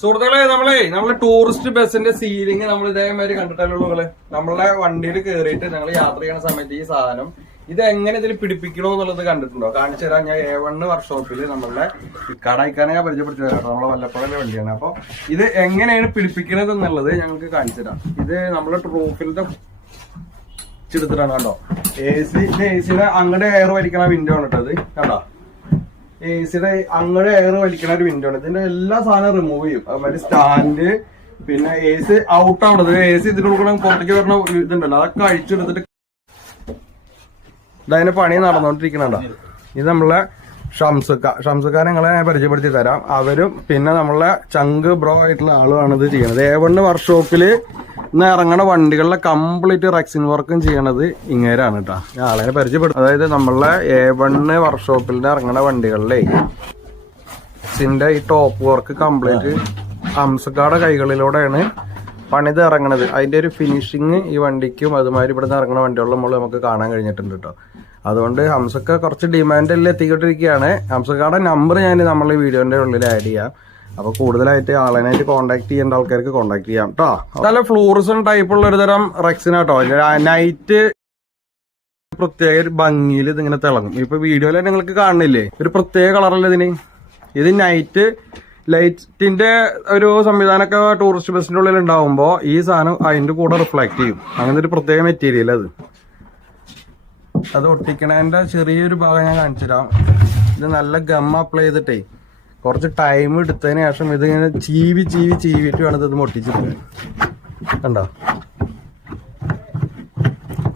സുഹൃത്തുക്കളെ നമ്മളെ ടൂറിസ്റ്റ് ബസിന്റെ സീലിംഗ് നമ്മൾ ഇതേമാതിരി കണ്ടിട്ടല്ലോ. നമ്മളെ വണ്ടിയിൽ കയറിയിട്ട് ഞങ്ങൾ യാത്ര ചെയ്യുന്ന സമയത്ത് ഈ സാധനം ഇത് എങ്ങനെ ഇതിൽ പിടിപ്പിക്കണോ എന്നുള്ളത് കണ്ടിട്ടുണ്ടോ? കാണിച്ചു തരാം. ഞാൻ A1 വർക്ക്ഷോപ്പിൽ നമ്മളുടെ കടയിക്കാനെ ഞാൻ പരിചയപ്പെടുത്തി തരാം. നമ്മളെ വല്ലപ്പുഴയിലെ വണ്ടിയാണ്. അപ്പൊ ഇത് എങ്ങനെയാണ് പിടിപ്പിക്കുന്നത് എന്നുള്ളത് ഞങ്ങൾക്ക് കാണിച്ചു തരാം. ഇത് നമ്മളെ റൂഫിലത്തെ എടുത്തിട്ടാണ് കണ്ടോ. എസിയുടെ അങ്ങടെ എയർ വലിക്കണ വിൻഡോ ആണ് കേട്ടത്. കണ്ടോ, എസിയുടെ അങ്ങടെ എയർ വലിക്കണ ഒരു വിൻഡോ ആണ്. ഇതിന്റെ എല്ലാ സാധനവും റിമൂവ് ചെയ്യും. അതുമാതിരി സ്റ്റാൻഡ്, പിന്നെ AC ഔട്ട് ആവണത്, AC ഇതിന്റെ ഉള്ളിൽ പുറത്തേക്ക് വരുന്ന ഇതുണ്ടല്ലോ, അതൊക്കെ അഴിച്ചെടുത്തിട്ട് ഇതതിന്റെ പണി നടന്നുകൊണ്ടിരിക്കണുണ്ടോ. ഇത് നമ്മളെ ഷംസുഖാൻ നിങ്ങളെ ഞാൻ പരിചയപ്പെടുത്തി തരാം. അവരും പിന്നെ നമ്മളെ ചങ്ക് ബ്രോ ആയിട്ടുള്ള ആളുമാണ് ഇത് ചെയ്യണത്. A1 വർക്ക്ഷോപ്പില് ഇന്ന് ഇറങ്ങണ വണ്ടികളിലെ കംപ്ലീറ്റ് റെക്സിൻ വർക്കും ചെയ്യണത് ഇങ്ങേരാണ് കേട്ടോ. ഞാൻ ആളെ പരിചയപ്പെടുത്തും. അതായത് നമ്മളെ A1 വർക്ക്ഷോപ്പിൽ ഇറങ്ങണ വണ്ടികളിലെ റെക്സിന്റെ ഈ ടോപ്പ് വർക്ക് കംപ്ലീറ്റ് ഹംസക്കാടെ കൈകളിലൂടെയാണ് പണിത് ഇറങ്ങണത്. അതിന്റെ ഒരു ഫിനിഷിങ് ഈ വണ്ടിക്കും അതുമാതിരി ഇവിടുന്ന് ഇറങ്ങുന്ന വണ്ടികളിലും നമ്മൾ നമുക്ക് കാണാൻ കഴിഞ്ഞിട്ടുണ്ട് കേട്ടോ. അതുകൊണ്ട് ഹംസക്ക കുറച്ച് ഡിമാൻഡിൽ എത്തിക്കൊണ്ടിരിക്കുകയാണ്. ഹംസക്കാടെ നമ്പർ ഞാൻ നമ്മളെ വീഡിയോന്റെ ഉള്ളിൽ ആഡ് ചെയ്യാം. അപ്പൊ കൂടുതലായിട്ട് ആളനായിട്ട് കോൺടാക്ട് ചെയ്യേണ്ട ആൾക്കാർക്ക് കോൺടാക്ട് ചെയ്യാം കേട്ടോ. നല്ല ഫ്ലൂറിസൺ ടൈപ്പുള്ള ഒരു തരം റെക്സിനാട്ടോ. നൈറ്റ് പ്രത്യേക ഒരു ഭംഗിയിൽ ഇതിങ്ങനെ തിളങ്ങും. ഇപ്പൊ വീഡിയോയിൽ നിങ്ങൾക്ക് കാണുന്നില്ലേ, ഒരു പ്രത്യേക കളറല്ലേ ഇതിന്. ഇത് നൈറ്റ് ലൈറ്റിന്റെ ഒരു സംവിധാനമൊക്കെ ടൂറിസ്റ്റ് ബസിന്റെ ഉള്ളിൽ ഉണ്ടാവുമ്പോ ഈ സാധനം അതിന്റെ കൂടെ റിഫ്ലക്ട് ചെയ്യും. അങ്ങനെ ഒരു പ്രത്യേക മെറ്റീരിയൽ അത് ഒട്ടിക്കണതിന്റെ ചെറിയൊരു ഭാഗം ഞാൻ കാണിച്ചുതരാം. ഇത് നല്ല ഗം അപ്ലൈ ചെയ്തിട്ടേ കുറച്ച് ടൈം എടുത്തതിന് ശേഷം ഇതിങ്ങനെ ചീവിട്ട് വേണം ഇത് ഒട്ടിച്ചിട്ട്. കണ്ടോ,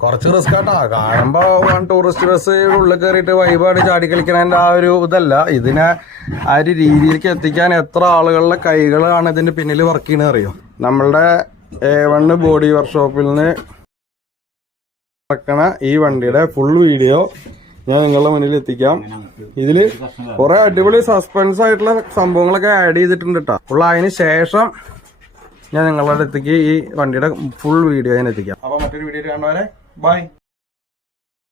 കുറച്ച് റിസ്ക് ആട്ടാ. കാണുമ്പോ ടൂറിസ്റ്റ് ബസ് ഉള്ളിൽ കയറിയിട്ട് വൈബാട് ചാടി കളിക്കണതിന്റെ ആ ഒരു ഇതല്ല. ഇതിനെ ആ ഒരു രീതിയിലേക്ക് എത്തിക്കാൻ എത്ര ആളുകളുടെ കൈകളാണ് ഇതിന്റെ പിന്നിൽ വർക്ക് ചെയ്യണത് അറിയോ. നമ്മളുടെ A1 ബോഡി വർക്ക്ഷോപ്പിൽ നിന്ന് ഇറക്കണ ഈ വണ്ടിയുടെ ഫുൾ വീഡിയോ ഞാൻ നിങ്ങളുടെ മുന്നിൽ എത്തിക്കാം. ഇതില് കുറെ അടിപൊളി സസ്പെൻസ് ആയിട്ടുള്ള സംഭവങ്ങളൊക്കെ ആഡ് ചെയ്തിട്ടുണ്ട് കേട്ടോ. ഉള്ള അതിന് ശേഷം ഞാൻ നിങ്ങളുടെ അടുത്തേക്ക് ഈ വണ്ടിയുടെ ഫുൾ വീഡിയോ ഞാൻ എത്തിക്കാം. അപ്പൊ മറ്റൊരു വീഡിയോ കാണുന്നവരെ ബൈ.